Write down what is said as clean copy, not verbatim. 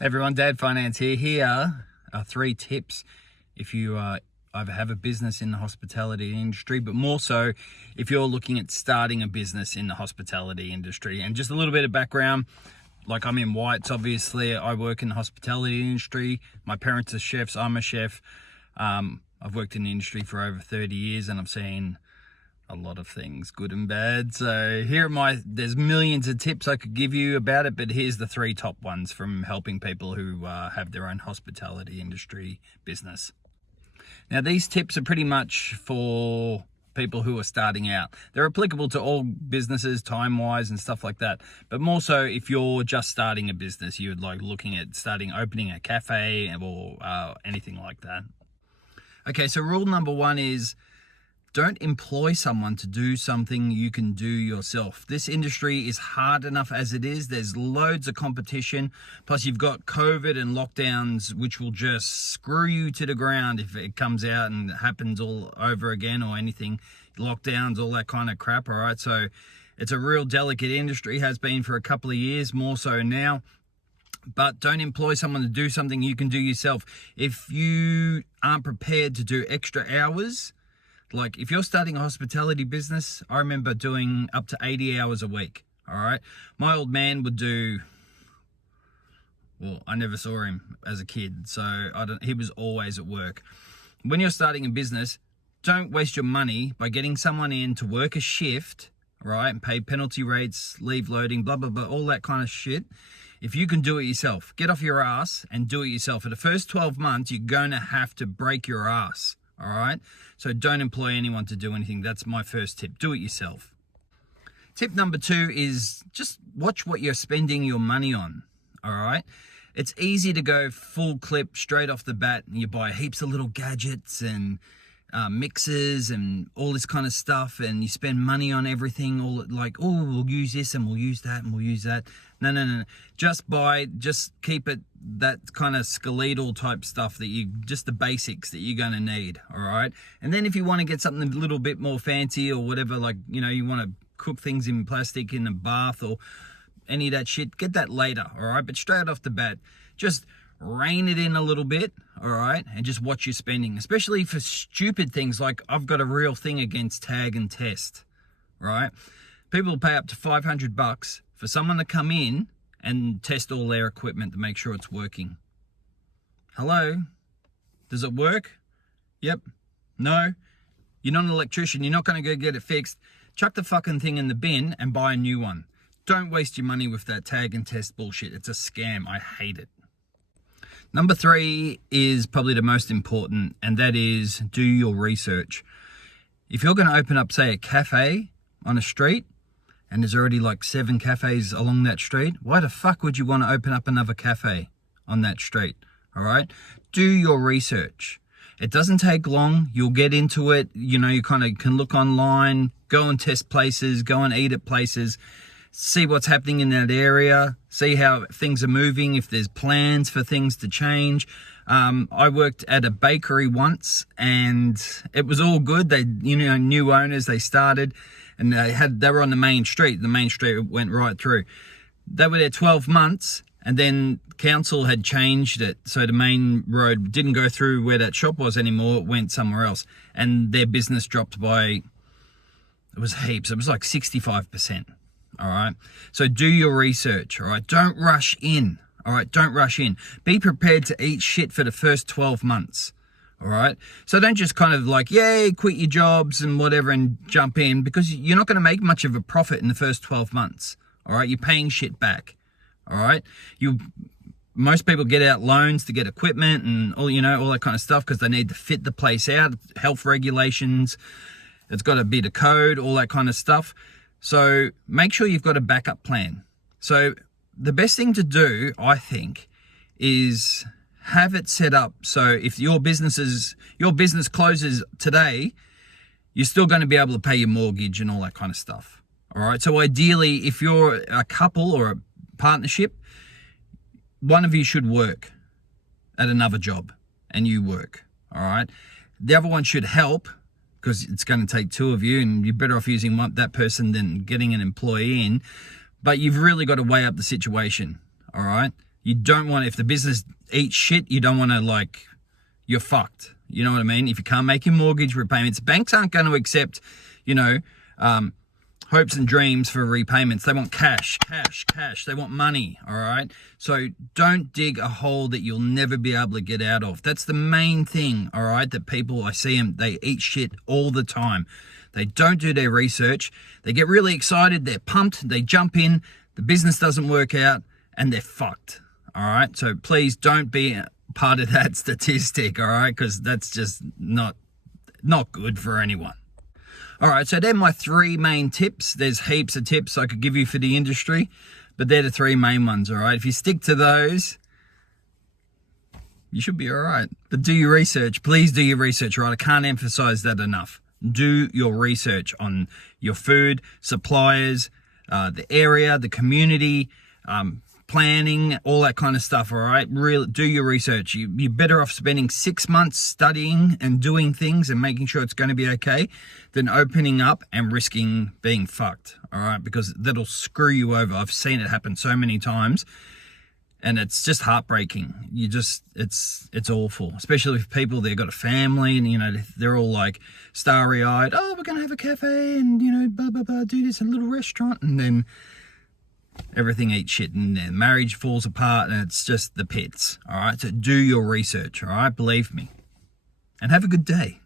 Everyone, Dad Finance here. Here are 3 tips if you either have a business in the hospitality industry, but more so if you're looking at starting a business in the hospitality industry. And just a little bit of background, like I'm in Whites, obviously. I work in the hospitality industry. My parents are chefs, I'm a chef. I've worked in the industry for over 30 years and I've seen a lot of things, good and bad. So there's millions of tips I could give you about it, but here's the 3 top ones from helping people who have their own hospitality industry business. Now, these tips are pretty much for people who are starting out. They're applicable to all businesses, time-wise and stuff like that, but more so if you're just starting a business, you're like looking at opening a cafe or anything like that. Okay, so rule number 1 is don't employ someone to do something you can do yourself. This industry is hard enough as it is. There's loads of competition. Plus you've got COVID and lockdowns, which will just screw you to the ground if it comes out and happens all over again or anything. Lockdowns, all that kind of crap, all right? So it's a real delicate industry, has been for a couple of years, more so now. But don't employ someone to do something you can do yourself. If you aren't prepared to do extra hours, like if you're starting a hospitality business, I remember doing up to 80 hours a week, all right? My old man would do, well, I never saw him as a kid, so he was always at work. When you're starting a business, don't waste your money by getting someone in to work a shift, right, and pay penalty rates, leave loading, blah, blah, blah, all that kind of shit. If you can do it yourself, get off your ass and do it yourself. For the first 12 months, you're going to have to break your ass. All right, so don't employ anyone to do anything. That's my first tip. Do it yourself. Tip number 2 is just watch what you're spending your money on. All right, it's easy to go full clip straight off the bat and you buy heaps of little gadgets and mixers and all this kind of stuff, and you spend money on everything, all like, oh, we'll use this and we'll use that and we'll use that. No. Just keep it that kind of skeletal type stuff just the basics that you're going to need, all right? And then if you want to get something a little bit more fancy or whatever, like, you want to cook things in plastic in a bath or any of that shit, get that later, all right? But straight off the bat, just rein it in a little bit, all right? And just watch your spending, especially for stupid things like I've got a real thing against tag and test, right? People pay up to $500 for someone to come in and test all their equipment to make sure it's working. Hello? Does it work? Yep. No? You're not an electrician. You're not going to go get it fixed. Chuck the fucking thing in the bin and buy a new one. Don't waste your money with that tag and test bullshit. It's a scam. I hate it. Number 3 is probably the most important, and that is do your research. If you're going to open up, say, a cafe on a street, and there's already like 7 cafes along that street, why the fuck would you want to open up another cafe on that street? All right? Do your research. It doesn't take long. You'll get into it. You kind of can look online, go and test places, go and eat at places, see what's happening in that area, see how things are moving, if there's plans for things to change. I worked at a bakery once and it was all good. They, new owners, they started and they were on the main street. The main street went right through. They were there 12 months and then council had changed it. So the main road didn't go through where that shop was anymore. It went somewhere else and their business dropped by, it was heaps. It was like 65%. All right. So do your research. All right. Don't rush in. All right. Don't rush in. Be prepared to eat shit for the first 12 months. All right. So don't just kind of like, yay, quit your jobs and whatever and jump in, because you're not going to make much of a profit in the first 12 months. All right. You're paying shit back. All right. Most people get out loans to get equipment and all that kind of stuff because they need to fit the place out, health regulations. It's got a bit of code, all that kind of stuff. So make sure you've got a backup plan. So the best thing to do, I think, is have it set up so if your business closes today, you're still going to be able to pay your mortgage and all that kind of stuff. All right. So ideally, if you're a couple or a partnership, one of you should work at another job and you work. All right. The other one should help, because it's going to take 2 of you and you're better off using that person than getting an employee in. But you've really got to weigh up the situation, all right? You don't want, if the business eats shit, you don't want to, like, you're fucked. You know what I mean? If you can't make your mortgage repayments, banks aren't going to accept, you know, hopes and dreams for repayments. They want cash. They want money, all right? So don't dig a hole that you'll never be able to get out of. That's the main thing, all right, that people, I see them, they eat shit all the time. They don't do their research. They get really excited. They're pumped. They jump in. The business doesn't work out, and they're fucked, all right? So please don't be part of that statistic, all right? Because that's just not good for anyone. All right, so they're my 3 main tips. There's heaps of tips I could give you for the industry, but they're the 3 main ones, all right? If you stick to those, you should be all right. But do your research. Please do your research, all right? I can't emphasize that enough. Do your research on your food, suppliers, the area, the community, planning, all that kind of stuff, all right? Really do your research. You're better off spending 6 months studying and doing things and making sure it's going to be okay than opening up and risking being fucked, all right? Because that'll screw you over. I've seen it happen so many times, and it's just heartbreaking. It's awful, especially with people, they've got a family and, you know, they're all like starry-eyed. Oh, we're going to have a cafe and, you know, blah, blah, blah, do this, a little restaurant, and then everything eats shit and their marriage falls apart and it's just the pits, all right? So do your research, all right? Believe me. And have a good day.